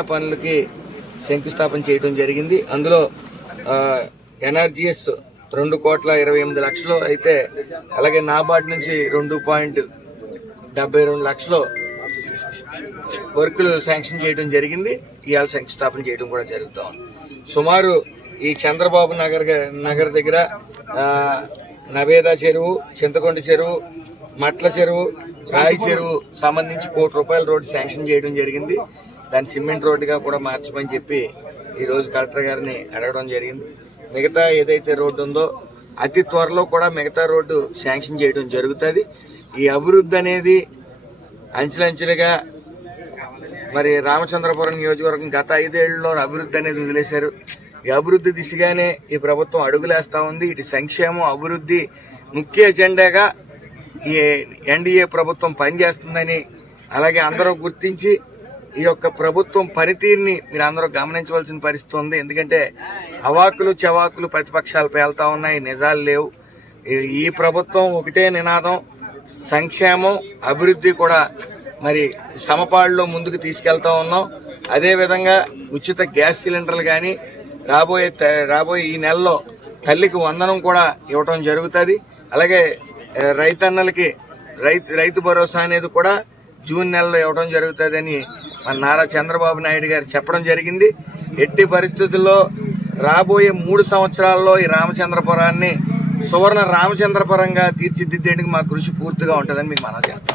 నూతన పనులకి శంకుస్థాపన చేయడం జరిగింది. అందులో ఎన్ఆర్జిఎస్ రెండు కోట్ల ఇరవై ఎనిమిది లక్షలు అయితే అలాగే నాబార్డ్ నుంచి రెండు పాయింట్ డెబ్బై రెండు లక్షలు వర్కులు శాంక్షన్ చేయడం జరిగింది. ఇవాళ శంకుస్థాపన చేయడం కూడా జరుగుతూ ఉంది. సుమారు ఈ చంద్రబాబు నగర్ నగర్ దగ్గర నవేదా చెరువు చింతకొండ చెరువు మట్ల చెరువు రాయి చెరువు సంబంధించి కోటి రూపాయల రోడ్డు శాంక్షన్ చేయడం జరిగింది. దాన్ని సిమెంట్ రోడ్డుగా కూడా మార్చమని చెప్పి ఈ రోజు కలెక్టర్ గారిని అడగడం జరిగింది. మిగతా ఏదైతే రోడ్డు ఉందో అతి త్వరలో కూడా మిగతా రోడ్డు శాంక్షన్ చేయడం జరుగుతుంది. ఈ అభివృద్ధి అనేది అంచెలంచెలుగా మరి రామచంద్రపురం నియోజకవర్గం గత ఐదేళ్ళలో అభివృద్ధి అనేది వదిలేశారు. ఈ అభివృద్ధి దిశగానే ఈ ప్రభుత్వం అడుగులేస్తూ ఉంది. ఇటు సంక్షేమం అభివృద్ధి ముఖ్య ఎజెండాగా ఈ ఎన్డీఏ ప్రభుత్వం పనిచేస్తుందని అలాగే అందరూ గుర్తించి ఈ యొక్క ప్రభుత్వం పనితీరుని మీరు అందరూ గమనించవలసిన పరిస్థితి ఉంది. ఎందుకంటే అవాకులు చవాకులు ప్రతిపక్షాలపై వెళ్తా ఉన్నాయి. నిజాలు లేవు. ఈ- ప్రభుత్వం ఒకటే నినాదం. సంక్షేమం అభివృద్ధి కూడా మరి సమపాడులో ముందుకు తీసుకెళ్తా ఉన్నాం. అదేవిధంగా ఉచిత గ్యాస్ సిలిండర్లు కానీ రాబోయే రాబోయే ఈ నెలలో తల్లికి వందనం కూడా ఇవ్వటం జరుగుతుంది. అలాగే రైతన్నలకి రైతు రైతు భరోసా అనేది కూడా జూన్ నెలలో ఇవ్వడం జరుగుతుందని నారా చంద్రబాబు నాయుడు గారు చెప్పడం జరిగింది. ఎట్టి పరిస్థితుల్లో రాబోయే మూడు సంవత్సరాల్లో ఈ రామచంద్రపురాన్ని సువర్ణ రామచంద్రపురంగా తీర్చిదిద్దేందుకు మా కృషి పూర్తిగా ఉంటుందని మీకు మనం చేస్తాం.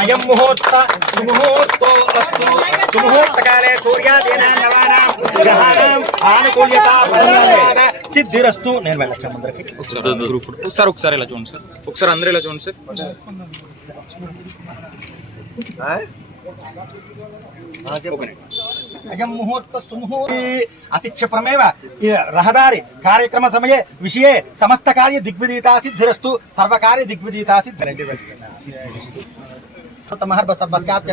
అయం ముహూర్త సుముహూర్తో అస్తు సుముహూర్తకాలే సూర్యాదీనా నవానాం గ్రహాణం ఆనుకూల్యత సిద్ధిరస్తు నేను వెళ్ళొచ్చా ముందరికి ఒకసారి ఒకసారి ఇలా చూడండి సార్. ఒకసారి అందరూ ఇలా చూడండి సార్. అయం ముహూర్త సుముహూర్త అతిక్షప్రమేవ ఈ రహదారి కార్యక్రమ సమయే విషయే సమస్త కార్య దిగ్విదితా సిద్ధిరస్తు సర్వకార్య దిగ్విదితా సిద్ధిరస్తు మహర్భ సర్వస్యాత్